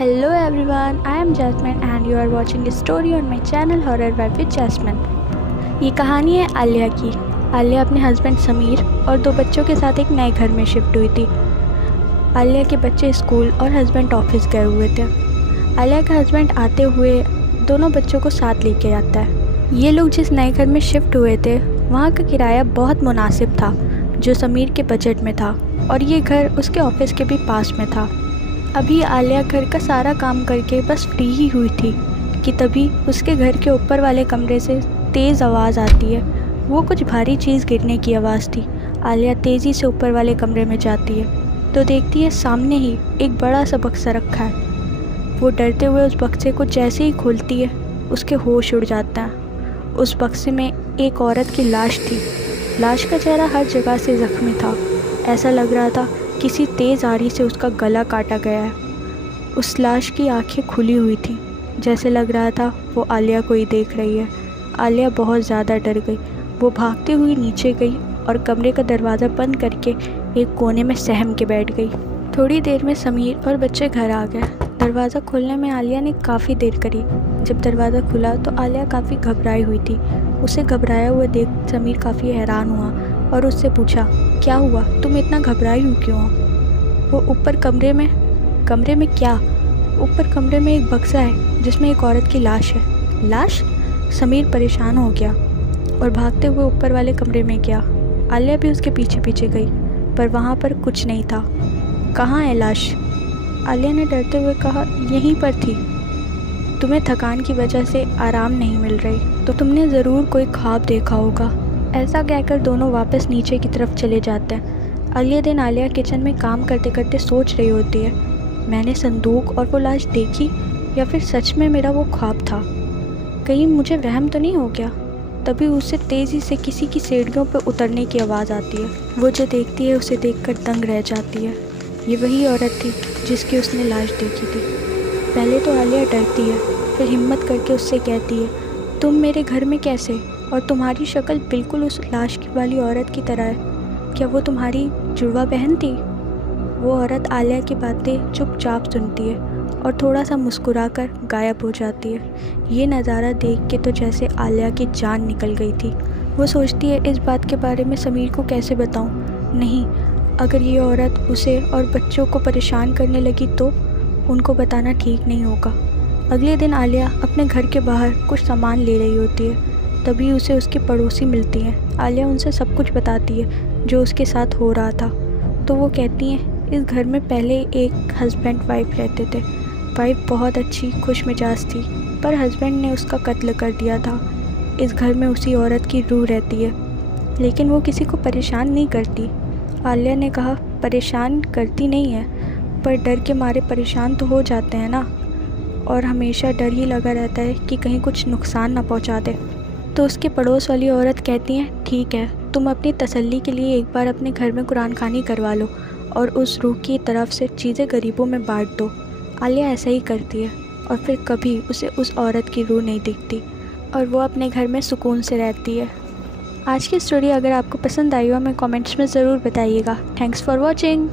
Hello everyone, I am Jasmine and you are watching a story on my channel Horror Vibe with Jasmine। ये कहानी है आलिया की। आलिया अपने husband Sameer और 2 बच्चों के साथ एक नए घर में शिफ्ट हुई थी। आलिया के बच्चे स्कूल और हस्बैंड ऑफिस गए हुए थे। आलिया का हस्बैंड आते हुए दोनों बच्चों को साथ लेके आता है। ये लोग जिस नए घर में शिफ्ट हुए थे वहाँ का किराया बहुत मुनासिब था, जो समीर के बजट में था, और ये घर उसके ऑफिस के भी पास में था। अभी आलिया घर का सारा काम करके बस फ्री ही हुई थी कि तभी उसके घर के ऊपर वाले कमरे से तेज़ आवाज़ आती है। वो कुछ भारी चीज़ गिरने की आवाज़ थी। आलिया तेज़ी से ऊपर वाले कमरे में जाती है तो देखती है सामने ही एक बड़ा सा बक्सा रखा है। वो डरते हुए उस बक्से को जैसे ही खोलती है उसके होश उड़ जाता है। उस बक्से में एक औरत की लाश थी। लाश का चेहरा हर जगह से ज़ख्मी था। ऐसा लग रहा था किसी तेज़ आरी से उसका गला काटा गया है। उस लाश की आंखें खुली हुई थी, जैसे लग रहा था वो आलिया को ही देख रही है। आलिया बहुत ज़्यादा डर गई। वो भागती हुई नीचे गई और कमरे का दरवाज़ा बंद करके एक कोने में सहम के बैठ गई। थोड़ी देर में समीर और बच्चे घर आ गए। दरवाज़ा खोलने में आलिया ने काफ़ी देर करी। जब दरवाज़ा खुला तो आलिया काफ़ी घबराई हुई थी। उसे घबराया हुआ देख समीर काफ़ी हैरान हुआ और उससे पूछा, क्या हुआ, तुम इतना घबराई हो क्यों? वो ऊपर कमरे में क्या? ऊपर कमरे में एक बक्सा है जिसमें एक औरत की लाश है। लाश? समीर परेशान हो गया और भागते हुए ऊपर वाले कमरे में गया। आलिया भी उसके पीछे पीछे गई, पर वहाँ पर कुछ नहीं था। कहाँ है लाश? आलिया ने डरते हुए कहा, यहीं पर थी। तुम्हें थकान की वजह से आराम नहीं मिल रही तो तुमने ज़रूर कोई ख्वाब देखा होगा। ऐसा कहकर दोनों वापस नीचे की तरफ चले जाते हैं। अगले दिन आलिया किचन में काम करते करते सोच रही होती है, मैंने संदूक और वो लाश देखी या फिर सच में मेरा वो ख्वाब था? कहीं मुझे वहम तो नहीं हो गया? तभी उसे तेज़ी से किसी की सीढ़ियों पर उतरने की आवाज़ आती है। वो जो देखती है उसे देखकर दंग रह जाती है। ये वही औरत थी जिसकी उसने लाश देखी थी। पहले तो आलिया डरती है, फिर हिम्मत करके उससे कहती है, तुम मेरे घर में कैसे? और तुम्हारी शक्ल बिल्कुल उस लाश की वाली औरत की तरह है। क्या वो तुम्हारी जुड़वा बहन थी? वो औरत आलिया की बातें चुपचाप सुनती है और थोड़ा सा मुस्कुराकर गायब हो जाती है। ये नज़ारा देख के तो जैसे आलिया की जान निकल गई थी। वो सोचती है, इस बात के बारे में समीर को कैसे बताऊं? नहीं, अगर ये औरत उसे और बच्चों को परेशान करने लगी तो उनको बताना ठीक नहीं होगा। अगले दिन आलिया अपने घर के बाहर कुछ सामान ले रही होती है, तभी उसे उसकी पड़ोसी मिलती हैं। आलिया उनसे सब कुछ बताती है जो उसके साथ हो रहा था। तो वो कहती हैं, इस घर में पहले एक हस्बैंड वाइफ रहते थे। वाइफ बहुत अच्छी खुश मिजाज थी, पर हस्बैंड ने उसका कत्ल कर दिया था। इस घर में उसी औरत की रूह रहती है, लेकिन वो किसी को परेशान नहीं करती। आलिया ने कहा, परेशान करती नहीं है, पर डर के मारे परेशान तो हो जाते हैं ना, और हमेशा डर ही लगा रहता है कि कहीं कुछ नुकसान ना पहुंचा दे। तो उसके पड़ोस वाली औरत कहती हैं, ठीक है, तुम अपनी तसल्ली के लिए एक बार अपने घर में कुरान खानी करवा लो और उस रूह की तरफ से चीज़ें गरीबों में बांट दो। आलिया ऐसा ही करती है और फिर कभी उसे उस औरत की रूह नहीं दिखती और वो अपने घर में सुकून से रहती है। आज की स्टोरी अगर आपको पसंद आई हो हमें कमेंट्स में ज़रूर बताइएगा। Thanks for watching.